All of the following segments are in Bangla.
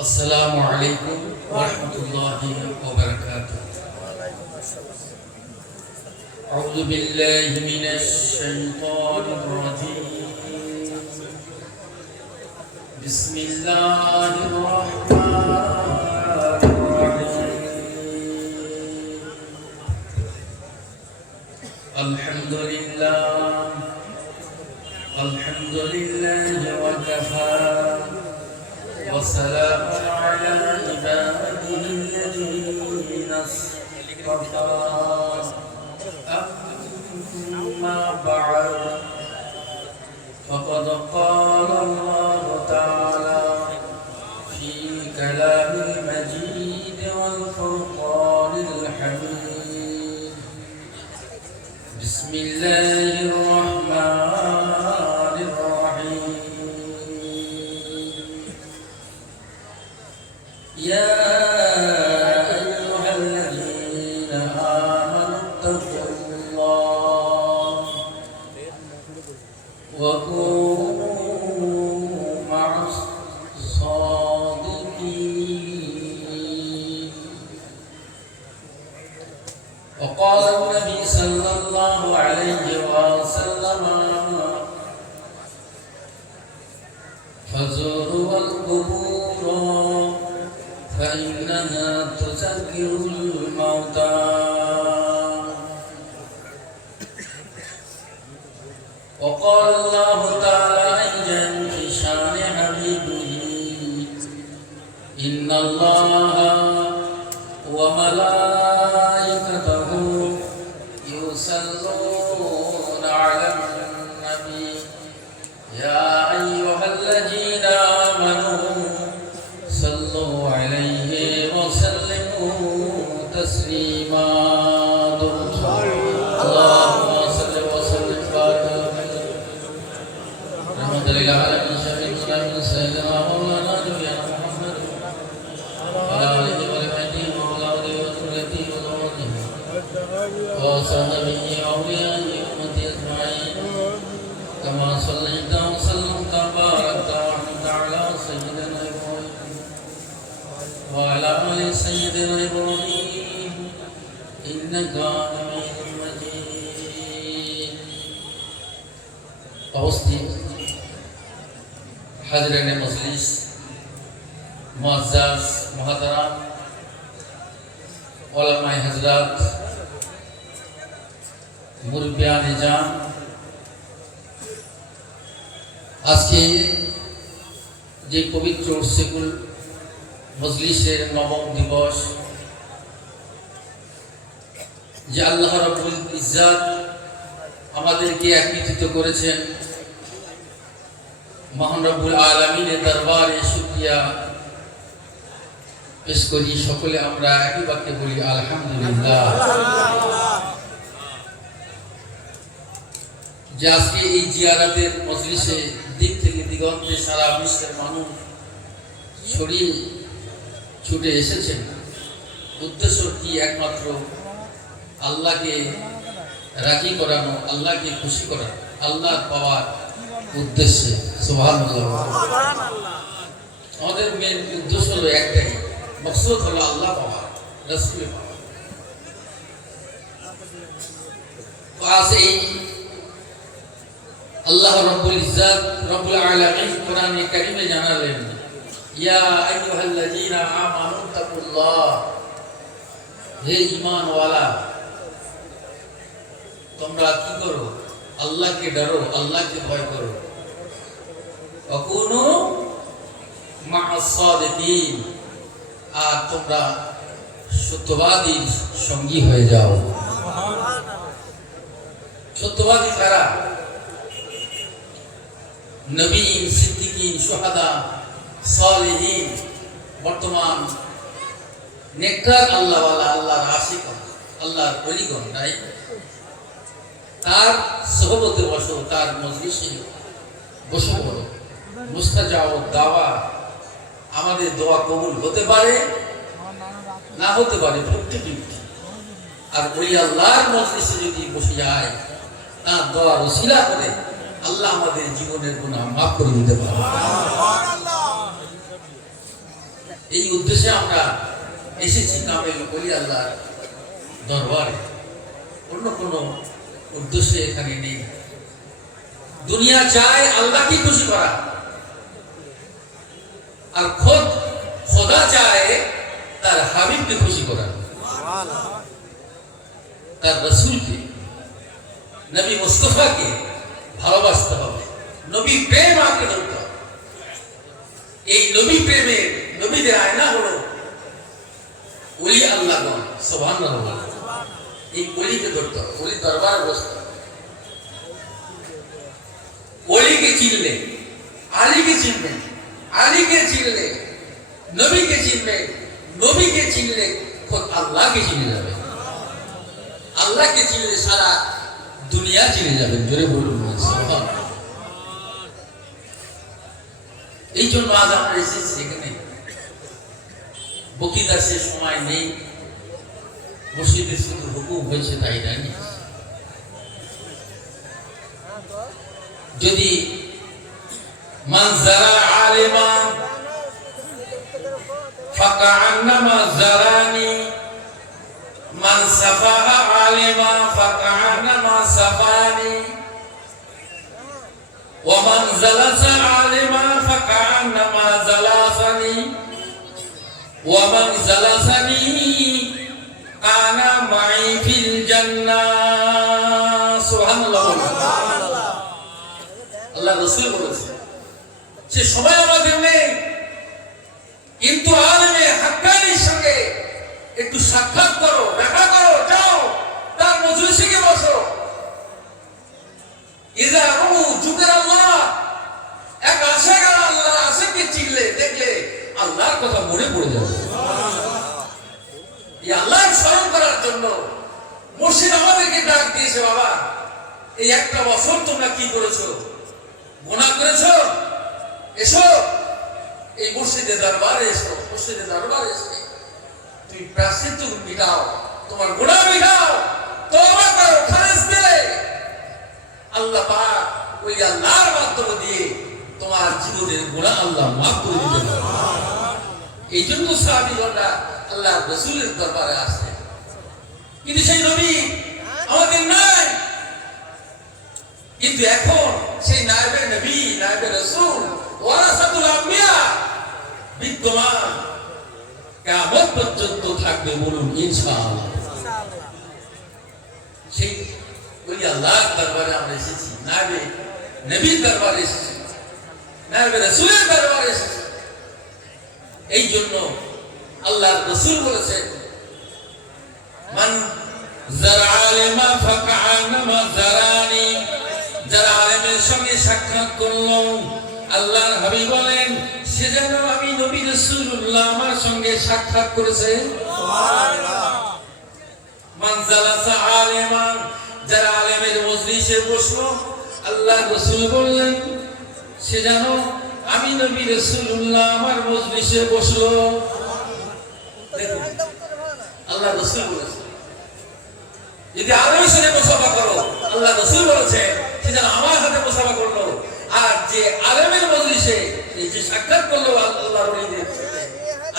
السلام عليكم ورحمة الله وبركاته. أعوذ بالله من الشيطان الرجيم. بسم الله الرحمن الرحيم. الحمد لله وكفى وسلام على عباده الذين اصطفى. أما بعد فقد قال الله تعالى في كلام المجيد والفرقان الحميد. بسم الله الرحمن الرحيم. يا أيها الذين آمنوا اتقوا الله وكونوا مع الصادقين. وقال النبي صلى الله عليه وسلم: فزوروا القبور فإنها تذكر الموتى. وقال الله تعالى أيضا في شان حبيبه: إن الله وملائكته يصلون على النبي يا أيها الذين آمنوا صلوا عليه وسلموا تسليما. اللهم صل وسلم وبارك على رحمة للعالمين شفيع سيدنا مولانا نبينا محمد وعلى آله وصحبه وأولاده وذريته وزوجه وصحبه وأوليائه أمتي أجمعين. كما صليت وسلمت وباركت وأنعمت على سيدنا إبراهيم وعلى آل سيدنا إبراهيم إنك حميد مجيد. উপস্থিত হাজরানে মজলিস, মুআজ্জাজ মুহতারাম, উলামায়ে হযরত, মুরব্বিয়ানে জান, আজকে যে পবিত্র উরসেকুল মজলিসের নবম দিবস, যে আল্লাহ রাব্বুল ইজ্জত আমাদেরকে একত্রিত করেছেন, মহান রব্বুল আলামিনের দরবারে শুকরিয়া পেশ করি। সকলে আমরা একই বাক্যে বলি আলহামদুলিল্লাহ। যে আজকে এই জিয়ারতের মজলিসে দিক থেকে দিগন্তে সারা বিশ্বের মানুষ ছড়িয়ে ছুটে এসেছেন, উদ্দেশ্য কি? একমাত্র আল্লাহকে রাজি করানো, আল্লাহকে খুশি করা, আল্লাহ পাওয়ার উদ্দেশ্যে। সুবহানাল্লাহ। আমাদের মেন উদ্দেশ্য হলো একটাই, মকসুদ হলো আল্লাহ পাওয়া, রাসূল পাওয়া। আজ এই আল্লাহ রাব্বুল ইজ্জত রব্বুল আলামিন কোরআনে কারীমে জানালেন, ইয়া আইয়ুহাল্লাযীনা আমানু তাকুল্লাহ, হে ঈমানওয়ালা তোমরা কি করো? আল্লাহকে ডরো, আল্লাহকে ভয় করো। ওয়াকুনু মা'আস সাদিকিন, আর তোমরা সত্যবাদীর সঙ্গী হয়ে যাও। সত্যবাদী কারা? নবী, সিদ্দিকিন, শুহাদা, সালেহিন, বর্তমান নেককার আল্লাহওয়ালা, আল্লাহর আশিক, আল্লাহর ওলিগণ নাই, তার সোহবতে বসো, তার মজলিসে বসে পড়ো। মুস্তাজাব দাওয়া, আমাদের দোয়া কবুল হতে পারে, না হতে পারে, 50-50। আর ওই আল্লাহর মজলিসে যদি বসে যায়, তার দোয়া ওসিলা করে আল্লাহ আমাদের জীবনের গুনাহ মাফ করে দিতে পারে। এই উদ্দেশ্যে আমরা এসেছি কামেল ওলি আল্লাহর দরবারে, অন্য কোনো উদ্দেশ্যে এখানে নেই। দুনিয়া চায় আল্লাহকে খুশি করা, আর খোদা চায় তার হাবিবকে খুশি করা, তার রাসূলকে, নবী মুস্তাফাকে ভালোবাসতে হবে। নবী প্রেম আঁকড়ে ধরতে হবে। এই নবী প্রেমের নবীদের আয়না হলো ওলি আল্লাহগণ, সুবহানাল্লাহ। এই ওলিকে ধরতে হবে, ওলি দরবারে বসতে হবে। ওলিকে চিনলে আলীকে চিনবে, আলীকে চিনলে নবীকে চিনবে, নবীকে চিনলে খোদ আল্লাহকে চিনে যাবে, আল্লাহকে চিনলে সারা দুনিয়া চিনে যাবে। জোরে বলুন সুবহানাল্লাহ। এই জন্য আজ আমরা এসেছি এখানে। বক্তৃতা শেষ সময় নেই, মসজিদে শুধু হুকুম হয়েছে তাই জানি। যদি মান যারা আলিমা ফাকান্নামা যারানি, মান সাফাহা আলিমা ফাকান্নামা সাফানি, ওয়া মান জালাসা আলিমা ফাকান্নামা জালাসানি, ওয়া মান জালাসানি কানা মাই ফিল জান্নাহ। সুবহানাল্লাহ। আল্লাহ রাসূল বলেছেন সে সময় আমাদের নেই, কিন্তু আলেমে হাক্কানির সঙ্গে একটু সাক্ষাৎ করো, দেখা করো, যাও তার মজলিসে গিয়ে বসো। ইযা রু যুগের আল্লাহ, এক আশিক আল্লাহ আশিককে চিনলে দেখলে আল্লাহর কথা মনে পড়ে যাবে। এই আল্লাহর স্মরণ করার জন্য মুর্শিদ আমাদেরকে ডাক দিয়েছে, বাবা এই একটা বছর তোমরা কি করেছো? গুনাহ করেছো? এসো এই মুর্শিদের দরবারে এসো। মুর্শিদের দরবারে এসে তুমি প্রায়শ্চিত্ত মিটাও, তোমার গুনাহ মিটাও, তওবা করো, খালেস দিলে আল্লাহ পাক ওই আল্লাহর মাধ্যমে দিয়ে তোমার জীবনের গুনাহ আল্লাহ মাফ করে দিতে পারে। এই জন্য সাহাবীগণরা আল্লাহ রাসূলের দরবারে আসে। কিন্তু সেই নবী আমাদের নাই। কিন্তু এখন সেই নায়েবে নবী, নায়েবে রাসূল, ওয়ারাসাতুল আম্বিয়া বিদ্যমান, কিয়ামত পর্যন্ত থাকবে। বলুন ইনশাআল্লাহ। সেই ওই আল্লাহর দরবারে আমরা এসেছি, নায়েবে নবীর দরবারে এসেছি, নায়েবে রাসূলের দরবারে এসেছি। এই জন্য আল্লাহ রাসূল বলেছেন মান যারা আলিমা ফাকান্নামা যারানি, যারা আলেমের সঙ্গে সাক্ষাৎ করলো, আল্লাহর হাবিব বলেন সে যেন আমি নবী রাসূলুল্লাহ আমার সঙ্গে সাক্ষাৎ করেছে। সুবহানাল্লাহ। মান জালাসা আলিমা, যারা আলেমের মজলিসে বসলো, আল্লাহর রাসূল বললেন সে যেন আমি নবী রাসূলুল্লাহ আমার মজলিসে বসলো। দেখুন আল্লাহ রাসূল বলেছেন যদি আলেমের সাথে মুসাফা করো, আল্লাহ রাসূল বলেছে সে যেন আমার সাথে মুসাফা করলো। আর যে আলেমের মজলিসে এই যে সাক্ষাৎ করলো আল্লাহর ওলিদের সাথে,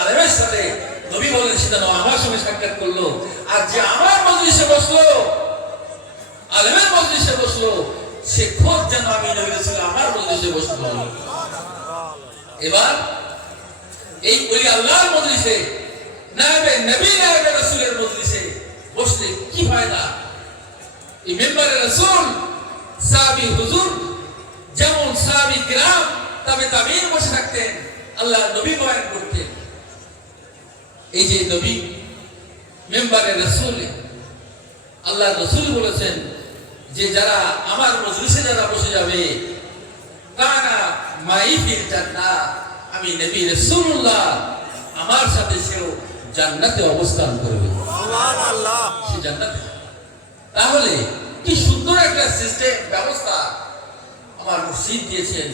আলেমের সাথে, নবী বলেন সে যেন আমার সঙ্গে সাক্ষাৎ করলো। আর যে আমার মজলিসে বসলো, আলেমের মজলিসে বসলো, সে খোদ যেন আমি নবী রাসূল আমার মজলিসে বসলো। এবার এই ওলি আল্লাহর মজলিসে, নায়েবে নবী, নায়েবে রাসূলের মজলিসে বসলে কি ফায়দা? এই মেম্বারে রাসূল সাহাবী হুজুর যেমন সাহাবী কিরাম তবে তাবিঈন বসে থাকতেন, আল্লাহ নবী বয়ান করতেন। এই যে নবী মেম্বারে রাসূলে আল্লাহ রাসূল বলেছেন যে যারা আমার মজলিসে যারা বসে যাবে কানা মাই ফিল জান্নাহ, আমি নবী রাসূলুল্লাহ আমার সাথে সেও জান্নাতে অবস্থান করবে। সুবহানাল্লাহ। সে জান্নাতে। তাহলে কি সুন্দর একটা সিস্টেম, ব্যবস্থা আমার মুর্শিদ দিয়েছেন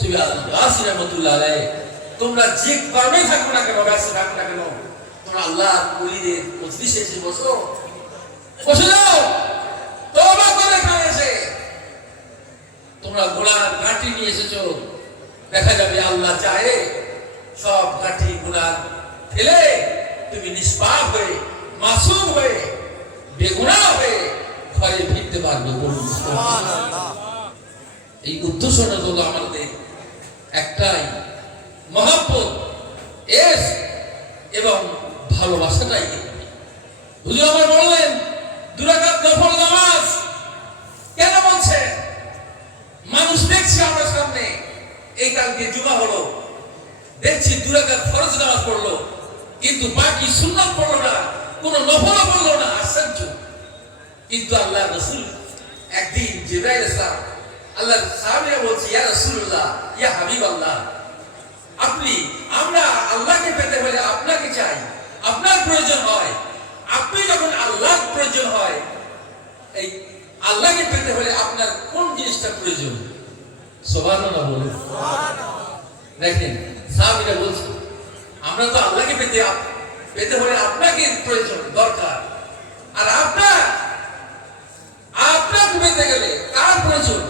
সুবহানাল্লাহ রাহমাতুল্লাহ আলাইহি। তোমরা যে কর্মে থাকো না কেন, ব্যস্ত থাকো না কেন, তোমরা আল্লাহর ওলিদের মজলিসে এসে বসো, বসে যাও, তওবা করে এখানে এসে তোমরা গোলার ঘাটি নিয়ে এসেছো, দেখা যাবে আল্লাহ চাহে সব ঘাটি গোলার ফেলে তুমি নিষ্পাপ হয়ে মাসুম হয়ে বেগুনাহ হয়ে ঘরে ফিরতে পারবে। বলুন সুবহানাল্লাহ। এই উদ্দেশ্যটা হলো আমাদের একটাই, মহব্বত, এশ এবং ভালোবাসাটাই। হুজুর আমার বললেন 2 রাকাত নফল নামাজ কেন বলছে? মানুষ দেখছি আমার সামনে, এই কালকে জুমা হলো, দেখছি 2 রাকাত ফরজ নামাজ পড়লো, কিন্তু বাকি সুন্নাত পড়লো না, কোনো নফল পড়লো না। আশ্চর্য। কিন্তু আল্লাহ রাসূল একদিন জিবরাইল ইসলাম আল্লাহর সাহাবীরা বলছে, ইয়া রাসূলুল্লাহ, ইয়া হাবিবাল্লাহ, আমরা আল্লাহকে পেতে হলে আপনাকে চাই, আপনার প্রয়োজন হয়। আপনি যখন আল্লাহর প্রয়োজন হয়, এই আল্লাহকে পেতে হলে আপনার কোন জিনিসটা প্রয়োজন? সুবহানাল্লাহ বলুন। দেখেন সাহাবীরা বলছে, আমরা তো আল্লাহকে পেতে হলে আপনাকে প্রয়োজন দরকার, আর আপনাকে পেতে গেলে কার প্রয়োজন?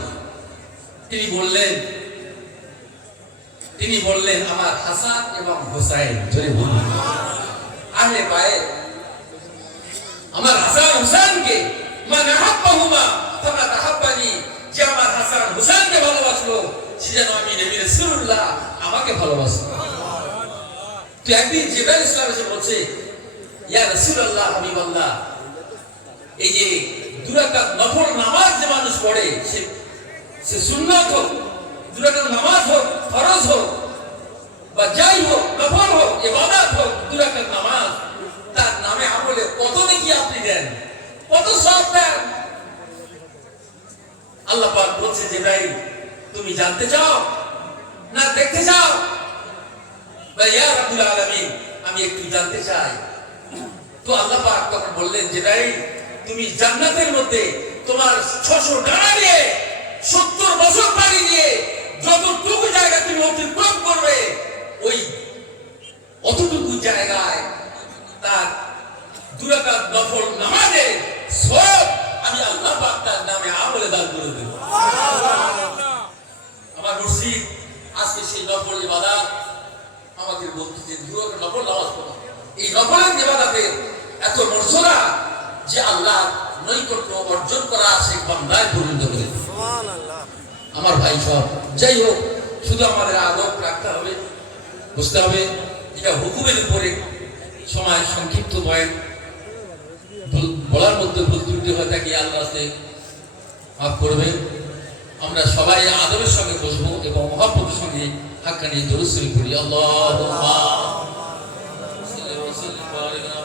তিনি বললেন আমার হাসান এবং হুসাইন। জোরে বলুন। আহলে বাইত আমার হাসান হুসাইনকে, মান আহাব্বাহুমা ফাকাদ আহাব্বানি, যে আমার হাসান হুসাইনকে ভালোবাসলো সে যেন আমি নবী রাসূলুল্লাহ আমাকে ভালোবাসলো। তো একদিন জিবরাইল ইসলাম এসে বলছে, ইয়া রাসূলুল্লাহ, হাবিবাল্লাহ, এই যে 2 রাকাত নফল নামাজ যে মানুষ পড়ে, সে সুন্নাত হোক, 2 রাকাত নামাজ হোক, ফরজ হোক, বা যাই হোক, নফল হোক, ইবাদত হোক, 2 রাকাত নামাজ, তার নামে আমলে কত নেকি আপনি দেন, কত সওয়াব দেন? আল্লাহ পাক বলছে, জিবরাইল তুমি জানতে চাও না দেখতে চাও? বা ইয়া রাব্বুল আলামিন, আমি একটু জানতে চাই। তো আল্লাহ পাক তখন বললেন, জিবরাইল তুমি জান্নাতের মধ্যে তোমার 600 ডানা দিয়ে 70 বছর পাড়ি দিয়ে যতটুকু জায়গা তুমি অতিক্রম করবে, ওই অতটুকু জায়গায় তার 2 রাকাত নফল নামাজে সব আমি আল্লাহ পাক তার নামে আমলে দান করে দেব। আমার মুর্শিদ আজকে সেই নফল ইবাদত আমাদের বলতে, যে 2 রাকাত নফল নামাজ পড়া, এই নফলের ইবাদতের এত মর্যাদা যে আল্লাহ নৈকট্য অর্জন করা সে বান্দায় পরিণত করে। সুবহানাল্লাহ। আমার ভাই সব যাই হোক, শুধু আমাদের আদব রাখতে হবে, বুঝতে হবে এটা হুকুমের উপরে। সময় সংক্ষিপ্ত বয়ান বলার মধ্যে ভুল ত্রুটি হয়ে থাকে, আল্লাহ মাফ করবে। আমরা সবাই আদবের সঙ্গে বসবো এবং মহব্বতের সঙ্গে হাক্কানি দুরূদ শরীফ পড়ি। আল্লাহুম্মা সাল্লি ওয়া সাল্লিম ওয়া বারিক আলা